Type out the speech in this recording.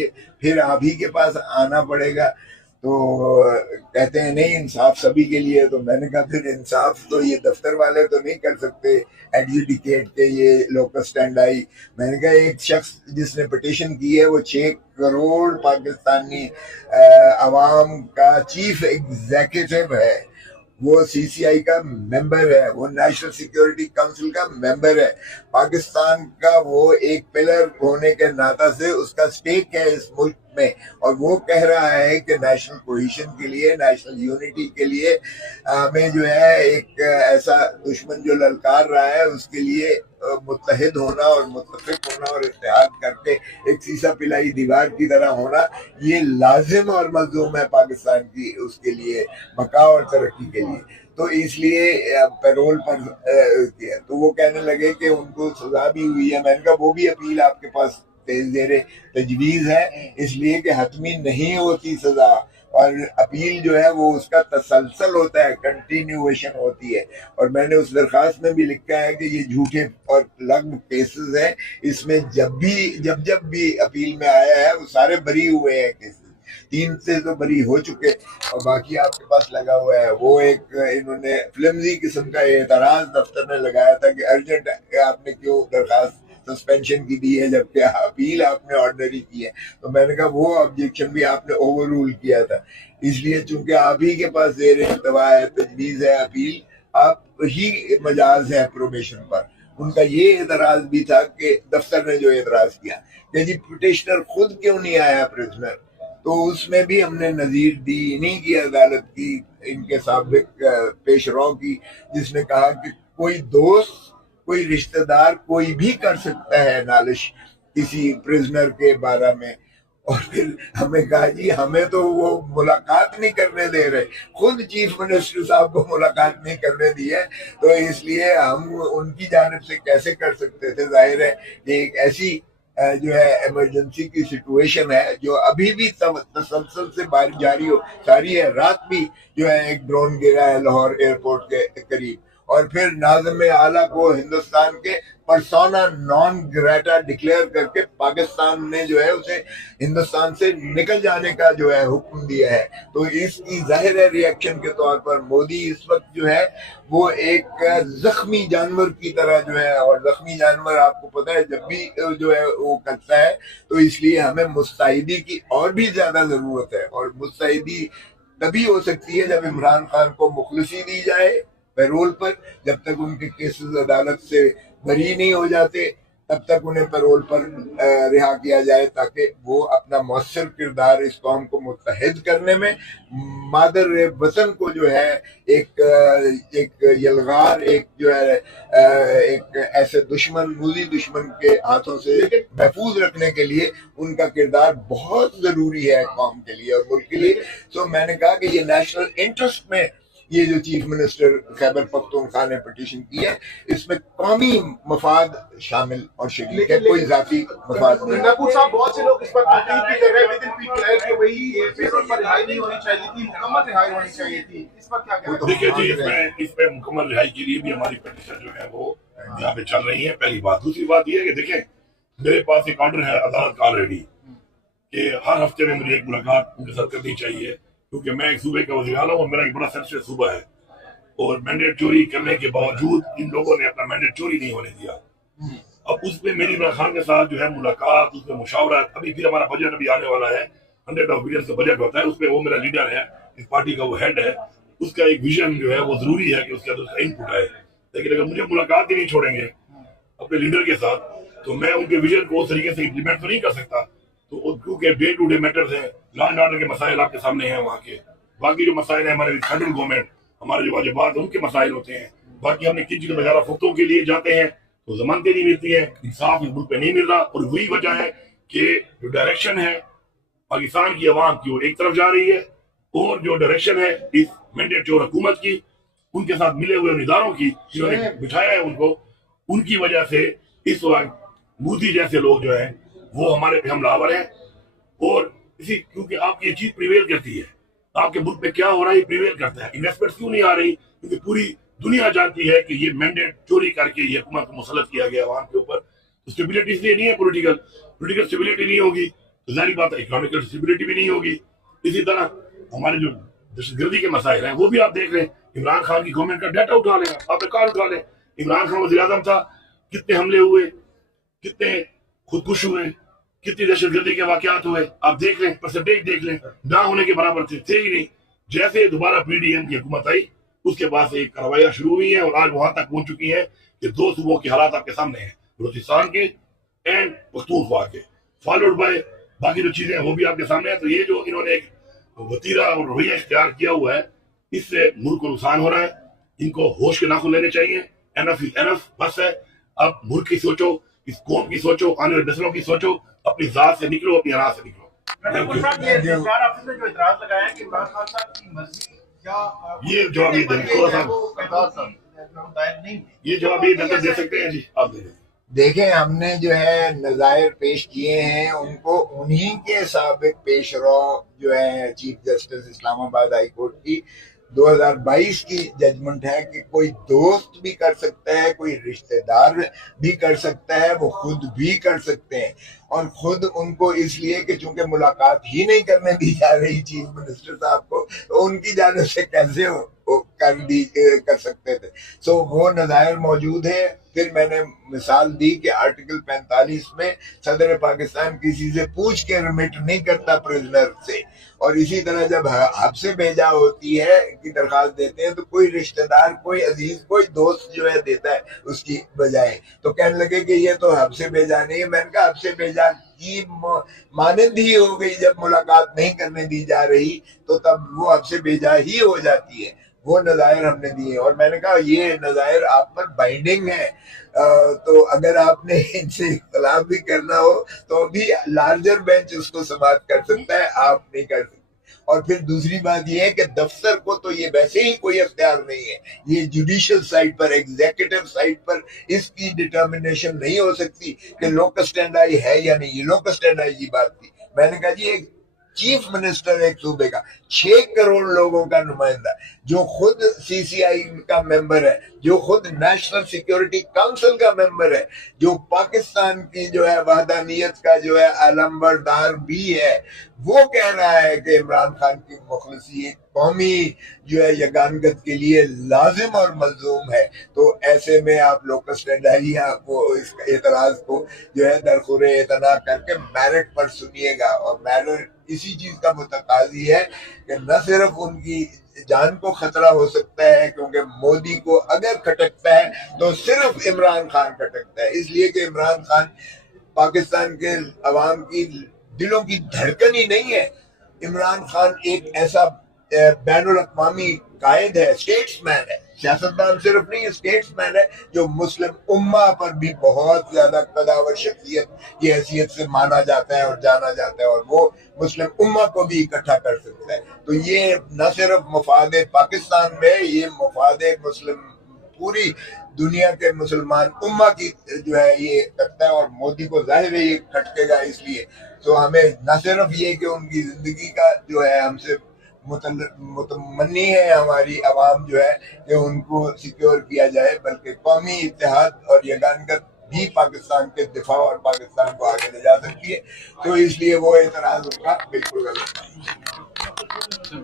ہے، پھر آپ ہی کے پاس آنا پڑے گا. تو کہتے ہیں نہیں انصاف سبھی کے لیے. تو میں نے کہا پھر انصاف تو یہ دفتر والے تو نہیں کر سکتے ایڈجوڈیکیٹ کے یہ لوکس اسٹینڈ آئی. میں نے کہا ایک شخص جس نے پٹیشن کی ہے وہ 6 کروڑ پاکستانی عوام کا چیف ایگزیکٹو ہے، وہ سی سی آئی کا ممبر ہے، وہ نیشنل سیکیورٹی کونسل کا ممبر ہے، پاکستان کا وہ ایک پلر ہونے کے ناطے سے اس کا سٹیک ہے اس ملک میں. اور وہ کہہ رہا ہے کہ نیشنل کوہیشن کے لیے، نیشنل یونٹی کے لیے ہمیں جو ہے ایک ایسا دشمن جو للکار رہا ہے اس کے لیے متحد ہونا اور متفق ہونا اور اتحاد کر کے ایک سیسا پلائی دیوار کی طرح ہونا یہ لازم اور ملزوم ہے پاکستان کی اس کے لیے بقا اور ترقی کے لیے. تو اس لیے پیرول پر کیا. تو وہ کہنے لگے کہ ان کو سزا بھی ہوئی ہے. میں نے کہا وہ بھی اپیل آپ کے پاس زیر تجویز ہے، اس لیے کہ حتمی نہیں ہوتی سزا، اور اپیل جو ہے وہ اس کا تسلسل ہوتا ہے، کنٹینیویشن ہوتی ہے. اور میں نے اس درخواست میں بھی لکھا ہے کہ یہ جھوٹے اور لغو کیسز ہیں، اس میں جب بھی اپیل میں آیا ہے وہ سارے بری ہوئے ہیں کیسز. 3 سے تو بری ہو چکے اور باقی آپ کے پاس لگا ہوا ہے. وہ ایک انہوں نے فلمزی قسم کا اعتراض دفتر نے لگایا تھا کہ ارجنٹ آپ نے کیوں درخواست سسپینشن کی دی ہے جبکہ اپیل آپ نے آرڈنری کی ہے. تو میں نے کہا وہ آبجیکشن بھی آپ نے اوور رول کیا تھا، اس لیے چونکہ آپ ہی کے پاس زیر التوا ہے، تجویز ہے اپیل، آپ ہی مجاز ہے پروبیشن پر. ان کا یہ اعتراض بھی تھا کہ دفتر نے جو اعتراض کیا کہ جی پٹیشنر خود کیوں نہیں آیا پریزنر. تو اس میں بھی ہم نے نظیر دی نہیں کی عدالت کی ان کے سابق پیش رو کی، جس نے کہا کہ کوئی دوست، کوئی رشتہ دار، کوئی بھی کر سکتا ہے نالش کسی پریزنر کے بارے میں. اور پھر ہمیں کہا جی ہمیں تو وہ ملاقات نہیں کرنے دے رہے، خود چیف منسٹر صاحب کو ملاقات نہیں کرنے دی ہے، تو اس لیے ہم ان کی جانب سے کیسے کر سکتے تھے. ظاہر ہے کہ ایک ایسی جو ہے ایمرجنسی کی سچویشن ہے جو ابھی بھی تسلسل سے بارش جاری ہو ساری ہے. رات بھی جو ہے ایک ڈرون گرا ہے لاہور ایئرپورٹ کے قریب، اور پھر ناظم اعلیٰ کو ہندوستان کے پرسونا نان گریٹا ڈکلیئر کر کے پاکستان نے جو ہے اسے ہندوستان سے نکل جانے کا جو ہے حکم دیا ہے. تو اس کی ظاہر ہے ریئیکشن کے طور پر مودی اس وقت جو ہے وہ ایک زخمی جانور کی طرح جو ہے، اور زخمی جانور آپ کو پتہ ہے جب بھی جو ہے وہ کرتا ہے، تو اس لیے ہمیں مستعدی کی اور بھی زیادہ ضرورت ہے. اور مستعدی تبھی ہو سکتی ہے جب عمران خان کو مخلصی دی جائے پیرول پر. جب تک ان کے کیسز عدالت سے بری نہیں ہو جاتے تب تک انہیں پیرول پر رہا کیا جائے تاکہ وہ اپنا مؤثر کردار اس قوم کو متحد کرنے میں، مادر وطن کو جو ہے ایک یلغار، ایک جو ہے ایک ایسے دشمن، موذی دشمن کے ہاتھوں سے محفوظ رکھنے کے لیے ان کا کردار بہت ضروری ہے قوم کے لیے اور ملک کے لیے. تو میں نے کہا کہ یہ نیشنل انٹرسٹ میں یہ جو چیف منسٹر خیبر پختونخوا نے پٹیشن کی ہے اس میں قومی مفاد شامل اور شریک ہے، کوئی ذاتی مفاد نہیں. نقوی صاحب بہت سے لوگ اس پر تنقید بھی کر رہے ہیں within PTI کہ بھئی یہ پیپر پر رہائی نہیں ہونی چاہیے تھی، مکمل رہائی ہونی چاہیے تھی. اس پر کیا کہنا ہے؟ دیکھیے جی اس پہ مکمل رہائی کے لیے بھی ہماری پٹیشن جو ہے وہ یہاں پہ چل رہی ہے. پہلی بات. دوسری بات یہ ہے کہ دیکھیں میرے پاس ایک آرڈر ہے عدالت کا آلریڈی کہ ہر ہفتے میں مجھے ایک ملاقات ان کے ساتھ کرنی چاہیے، کیونکہ میں ایک صوبے کا وزیر اعلیٰ ہوں اور میرا ایک بڑا سینسٹیو صوبہ ہے، اور مینڈیٹ چوری کرنے کے باوجود ان لوگوں نے اپنا مینڈیٹ چوری نہیں ہونے دیا. اب اس میں میری عمران خان کے ساتھ جو ہے ملاقات، اس میں مشاورت، ابھی پھر ہمارا بجٹ ابھی آنے والا ہے، 100 بلین کا بجٹ ہوتا ہے، اس پہ وہ میرا لیڈر ہے، اس پارٹی کا وہ ہیڈ ہے، اس کا ایک ویژن جو ہے وہ ضروری ہے کہ اس کے اندر اس کا انپٹ آئے. لیکن اگر مجھے ملاقات ہی نہیں چھوڑیں گے اپنے لیڈر کے ساتھ تو میں ان کے ویژن کو اس طریقے سے امپلیمنٹ تو نہیں کر سکتا. تو کیونکہ ڈے ٹو ڈے میٹرز ہیں، لا اینڈ آرڈر کے مسائل آپ کے سامنے ہیں وہاں کے، باقی جو مسائل ہیں ہمارے سینٹرل گورنمنٹ، ہمارے جو واجبات ان کے مسائل ہوتے ہیں. باقی ہم نے کن چیزوں وغیرہ فختوں کے لیے جاتے ہیں تو ضمانتیں نہیں ملتی ہیں، انصاف اس ملک پہ نہیں مل رہا، اور وہی وجہ ہے کہ جو ڈائریکشن ہے پاکستان کی عوام کی وہ ایک طرف جا رہی ہے، اور جو ڈائریکشن ہے اس مینڈیٹ چور حکومت کی، ان کے ساتھ ملے ہوئے اداروں کی جنہوں نے بٹھایا ہے ان کو، ان کی وجہ سے اس وقت مودی جیسے لوگ جو ہیں وہ ہمارے پہ حملہ آور ہیں. اور اسی کیونکہ آپ کی یہ چیز پریویل کرتی ہے، آپ کے ملک میں کیا ہو رہا ہے یہ پریویل کرتا ہے. انویسٹمنٹ کیوں نہیں آ رہی؟ کیونکہ پوری دنیا جانتی ہے کہ یہ مینڈیٹ چوری کر کے یہ حکومت کو مسلط کیا گیا عوام کے اوپر. اسٹیبلٹی اس لیے نہیں ہے، پولیٹیکل اسٹیبلٹی نہیں ہوگی تو ظاہری بات ہے اکنامکل اسٹیبلٹی بھی نہیں ہوگی. اسی طرح ہمارے جو دہشت گردی کے مسائل ہیں وہ بھی آپ دیکھ رہے ہیں. عمران خان کی گورنمنٹ کا ڈیٹا اٹھا لیں, آپ ریکارڈ اٹھا لیں. عمران خان وزیر اعظم تھا, کتنے حملے ہوئے, کتنے خودکش ہوئے, کتنی دہشت گردی کے واقعات ہوئے, آپ دیکھ لیں, پرسنٹیج دیکھ لیں, نہ ہونے کے برابر تھے ہی نہیں. جیسے دوبارہ پی ڈی ایم کی حکومت آئی اس کے بعد سے ایک کاروائیاں شروع ہوئی ہیں اور آج وہاں تک پہنچ چکی ہیں کہ 2 صوبوں کے حالات آپ کے سامنے ہیں, بلوچستان کے اینڈ پختونخوا کے, فالوڈ بائی باقی جو چیزیں ہیں وہ بھی آپ کے سامنے ہیں. تو یہ جو انہوں نے ایک وتیرہ اور رویہ اختیار کیا ہوا ہے, اس سے ملک کو نقصان ہو رہا ہے. ان کو ہوش کے ناخن لینے چاہیے. انف از انف, بس ہے. اب ملک کی سوچو, اس قوم کی سوچو, آنے والے نسلوں کی سوچو, اپنی ذات سے نکلو, اپنی اراض سے نکلو. اعتراض لگایا کہ عمران خان صاحب کی مرضی یہ جواب یہ دیں تھوڑا سا, یہ جواب یہ نظر دے سکتے ہیں جی, آپ دے دیں. دیکھیں ہم نے جو ہے نظائر پیش کیے ہیں, ان کو انہی کے سابق پیش رو جو ہے چیف جسٹس اسلام آباد ہائی کورٹ کی 2022 کی ججمنٹ ہے کہ کوئی دوست بھی کر سکتا ہے, کوئی رشتہ دار بھی کر سکتا ہے, وہ خود بھی کر سکتے ہیں. اور خود ان کو اس لیے کہ چونکہ ملاقات ہی نہیں کرنے دی جا رہی چیف منسٹر صاحب کو, تو ان کی جانب سے کیسے کر سکتے تھے. سو وہ نظائر موجود ہیں. پھر میں نے مثال دی کہ آرٹیکل 45 میں صدر پاکستان کسی سے پوچھ کے ریمٹ نہیں کرتا پرزنر سے, اور اسی طرح جب حب سے بھیجا ہوتی ہے کی درخواست دیتے ہیں تو کوئی رشتہ دار, کوئی عزیز, کوئی دوست جو ہے دیتا ہے اس کی بجائے. تو کہنے لگے کہ یہ تو حب سے بھیجا نہیں ہے. میں نے کہا حب سے بھیجا کی مانند ہی ہو گئی, جب ملاقات نہیں کرنے دی جا رہی تو تب وہ حب سے بھیجا ہی ہو جاتی ہے. وہ نظائر ہم نے دیے, اور میں نے کہا یہ نظائر آپ پر بائنڈنگ ہے, تو اگر آپ نے ان سے اختلاف بھی کرنا ہو تو بھی لارجر بینچ اس کو سماعت کر سکتا ہے, آپ نہیں کر سکتے. اور پھر دوسری بات یہ ہے کہ دفتر کو تو یہ ویسے ہی کوئی اختیار نہیں ہے, یہ جوڈیشل سائٹ پر, ایگزیکٹو سائٹ پر اس کی ڈٹرمنیشن نہیں ہو سکتی کہ لوکس اسٹینڈائی ہے یا نہیں. یہ لوکس اسٹینڈائی کی بات تھی. میں نے کہا جی ایک چیف منسٹر ایک صوبے کا 6 کروڑ لوگوں کا نمائندہ, جو خود سی سی آئی کا ممبر ہے, جو خود نیشنل سیکیورٹی کونسل کا ممبر ہے, جو پاکستان کی جو ہے وحدانیت کا جو ہے علمبردار بھی ہے, وہ کہہ رہا ہے کہ عمران خان کی مخلصی قومی جو ہے یگانگت کے لیے لازم اور ملزوم ہے. تو ایسے میں آپ لوکس اسٹینڈائی کو اس اعتراض کو جو ہے درخور اعتنا کر کے میرٹ پر سنیے گا. اور میرٹ اسی چیز کا متقاضی ہے کہ نہ صرف ان کی جان کو خطرہ ہو سکتا ہے, کیونکہ مودی کو اگر کھٹکتا ہے تو صرف عمران خان کھٹکتا ہے, اس لیے کہ عمران خان پاکستان کے عوام کی دلوں کی دھڑکن ہی نہیں ہے. عمران خان ایک ایسا بین الاقوامی قائد ہے, اسٹیٹس مین ہے, سیاستدان صرف نہیں, اسٹیٹس مین ہے, جو مسلم امہ پر بھی بہت زیادہ قداور شخصیت کی حیثیت سے مانا جاتا ہے اور جانا جاتا ہے, اور وہ مسلم امہ کو بھی اکٹھا کر سکتا ہے. تو یہ نہ صرف مفاد پاکستان میں, یہ مفاد مسلم پوری دنیا کے مسلمان امہ کی جو ہے یہ کرتا ہے, اور مودی کو ظاہر ہے یہ کھٹکے گا. اس لیے تو ہمیں نہ صرف یہ کہ ان کی زندگی کا جو ہے ہم سے متمنی ہے ہماری عوام جو ہے کہ ان کو سیکیور کیا جائے, بلکہ قومی اتحاد اور یگانگت بھی پاکستان کے دفاع اور پاکستان کو آگے لے جا سکتی ہے. تو اس لیے وہ اعتراض ان کا بالکل غلط ہے.